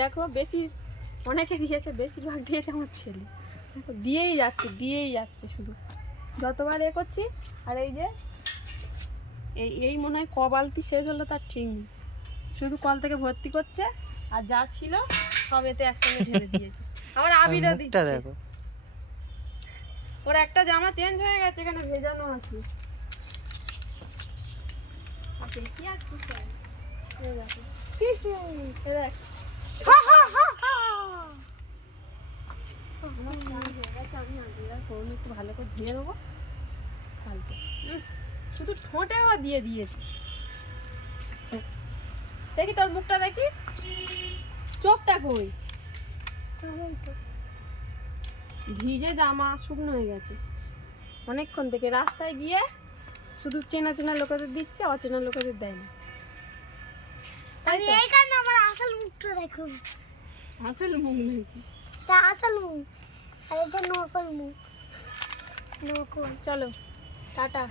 দেখো বেশি অনেকে দিয়েছে, বেশিরভাগ দিয়েছে আমার ছেলে। দেখো দিয়েই যাচ্ছে শুধু, যতবার এ করছি। আর এই যে এই মনে হয় ক বালতি শেষ হলো তার ঠিক নেই, শুধু কল থেকে ভর্তি করছে আর যা ছিল সব এতে একসঙ্গে ঢেলে দিয়েছে। আবার আবিরও দিচ্ছে। দেখো ওর একটা জামা চেঞ্জ হয়ে গেছে, এখানে ভেজানো আছে। আচ্ছা কি আর কি চাই, এই দেখো এই দেখ আমার স্নান হয়ে গেছে, আমি আজকে আর করবো, একটু ভালো করে ধুয়ে দেবো কালকে। শুধু ঠোঁটেও দিয়ে দিয়েছে। দেখি তোর মুখটা দেখি, চোখটা কই? ভিজে জামা শুকনো হয়ে গেছে অনেকক্ষণ থেকে, রাস্তায় গিয়ে শুধু চেনা চেনা লোকেদের দিচ্ছে, অচেনা লোকেদের দেয় না। আমি এই কারণে আমার আসল মুখটা দেখো। আসল মুখ নাকি? এটা আসল মুখ আর এটা নকল মুখ। চলো টাটা।